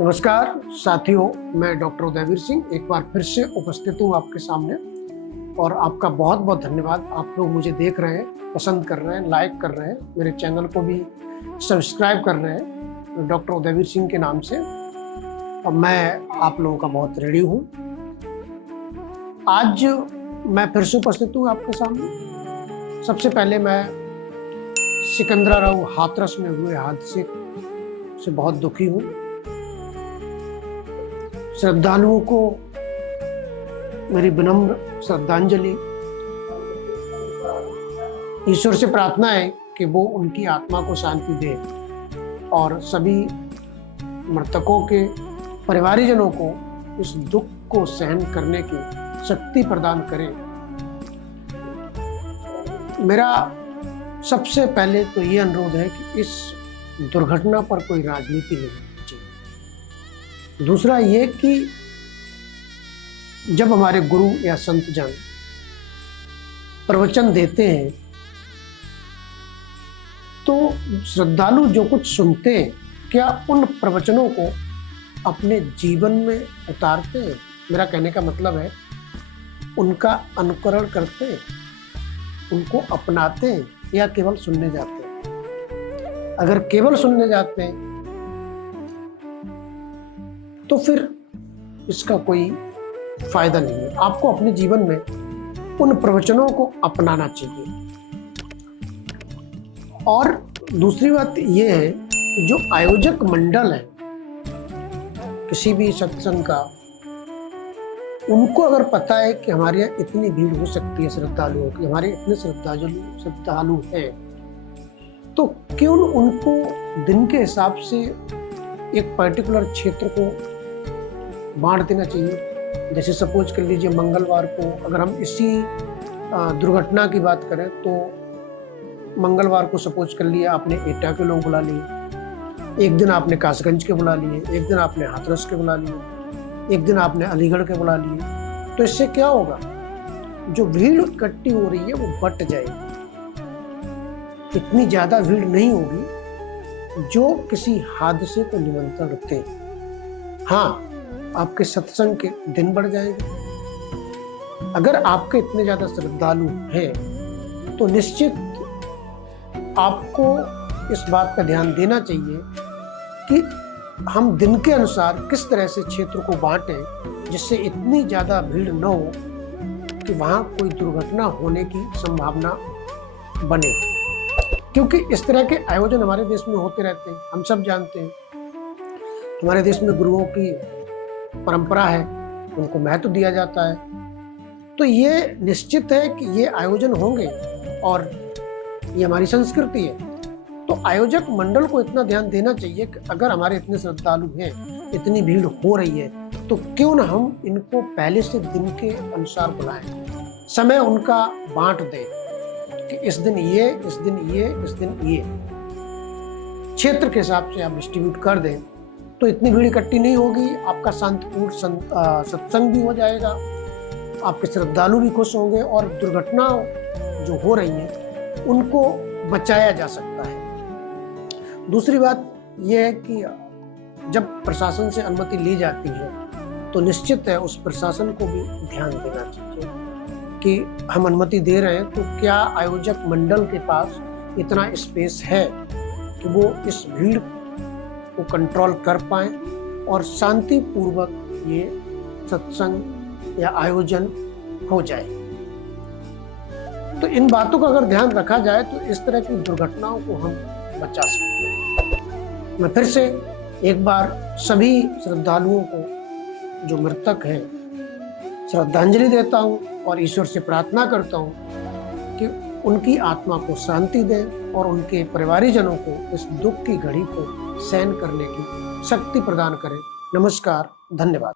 नमस्कार साथियों, मैं डॉक्टर उदयवीर सिंह एक बार फिर से उपस्थित हूँ आपके सामने। और आपका बहुत बहुत धन्यवाद। आप लोग मुझे देख रहे हैं, पसंद कर रहे हैं, लाइक कर रहे हैं, मेरे चैनल को भी सब्सक्राइब कर रहे हैं डॉक्टर उदयवीर सिंह के नाम से। और मैं आप लोगों का बहुत ऋणी हूँ। आज मैं फिर से उपस्थित हूँ आपके सामने। सबसे पहले मैं सिकंदराराव हाथरस में हुए हादसे से बहुत दुखी हूँ। श्रद्धालुओं को मेरी विनम्र श्रद्धांजलि। ईश्वर से प्रार्थना है कि वो उनकी आत्मा को शांति दे और सभी मृतकों के परिवारजनों को इस दुख को सहन करने की शक्ति प्रदान करे। मेरा सबसे पहले तो ये अनुरोध है कि इस दुर्घटना पर कोई राजनीति नहीं होनी चाहिए। दूसरा ये कि जब हमारे गुरु या संत जन प्रवचन देते हैं तो श्रद्धालु जो कुछ सुनते हैं, क्या उन प्रवचनों को अपने जीवन में उतारते हैं? मेरा कहने का मतलब है उनका अनुकरण करते हैं, उनको अपनाते हैं या केवल सुनने जाते हैं। अगर केवल सुनने जाते हैं तो फिर इसका कोई फायदा नहीं है। आपको अपने जीवन में उन प्रवचनों को अपनाना चाहिए। और दूसरी बात यह है कि जो आयोजक मंडल है किसी भी सत्संग का, उनको अगर पता है कि हमारे यहाँ इतनी भीड़ हो सकती है श्रद्धालुओं की, हमारे इतने श्रद्धालु हैं, तो क्यों उनको दिन के हिसाब से एक पर्टिकुलर क्षेत्र को बांट देना चाहिए। जैसे सपोज कर लीजिए मंगलवार को, अगर हम इसी दुर्घटना की बात करें तो मंगलवार को सपोज कर लिया आपने एटा के लोग बुला लिए, एक दिन आपने कासगंज के बुला लिए, एक दिन आपने हाथरस के बुला लिए, एक दिन आपने अलीगढ़ के बुला लिए। तो इससे क्या होगा, जो भीड़ इकट्ठी हो रही है वो बट जाएगी। इतनी ज्यादा भीड़ नहीं होगी जो किसी हादसे को निमंत्रण रखते। हाँ, आपके सत्संग के दिन बढ़ जाएंगे। अगर आपके इतने ज्यादा श्रद्धालु हैं तो निश्चित आपको इस बात का ध्यान देना चाहिए कि हम दिन के अनुसार किस तरह से क्षेत्र को बांटें जिससे इतनी ज्यादा भीड़ न हो कि वहां कोई दुर्घटना होने की संभावना बने। क्योंकि इस तरह के आयोजन हमारे देश में होते रहते हैं, हम सब जानते हैं। हमारे देश में गुरुओं की परंपरा है, उनको महत्व दिया जाता है। तो ये निश्चित है कि ये आयोजन होंगे और ये हमारी संस्कृति है। तो आयोजक मंडल को इतना ध्यान देना चाहिए कि अगर हमारे इतने श्रद्धालु हैं, इतनी भीड़ हो रही है, तो क्यों न हम इनको पहले से दिन के अनुसार बुलाएं, समय उनका बांट दें कि इस दिन ये, इस दिन ये, इस दिन ये, क्षेत्र के हिसाब से आप डिस्ट्रीब्यूट कर दें तो इतनी भीड़ इकट्ठी नहीं होगी। आपका शांतिपूर्ण सत्संग भी हो जाएगा, आपके श्रद्धालु भी खुश होंगे और दुर्घटना जो हो रही है उनको बचाया जा सकता है। दूसरी बात यह है कि जब प्रशासन से अनुमति ली जाती है तो निश्चित है उस प्रशासन को भी ध्यान देना चाहिए कि हम अनुमति दे रहे हैं तो क्या आयोजक मंडल के पास इतना स्पेस है कि वो इस भीड़ को कंट्रोल कर पाए और शांति पूर्वक ये सत्संग या आयोजन हो जाए। तो इन बातों का अगर ध्यान रखा जाए तो इस तरह की दुर्घटनाओं को हम बचा सकते हैं। मैं फिर से एक बार सभी श्रद्धालुओं को जो मृतक हैं श्रद्धांजलि देता हूं और ईश्वर से प्रार्थना करता हूं कि उनकी आत्मा को शांति दें और उनके परिवारजनों को इस दुख की घड़ी को सहन करने की शक्ति प्रदान करें। नमस्कार, धन्यवाद।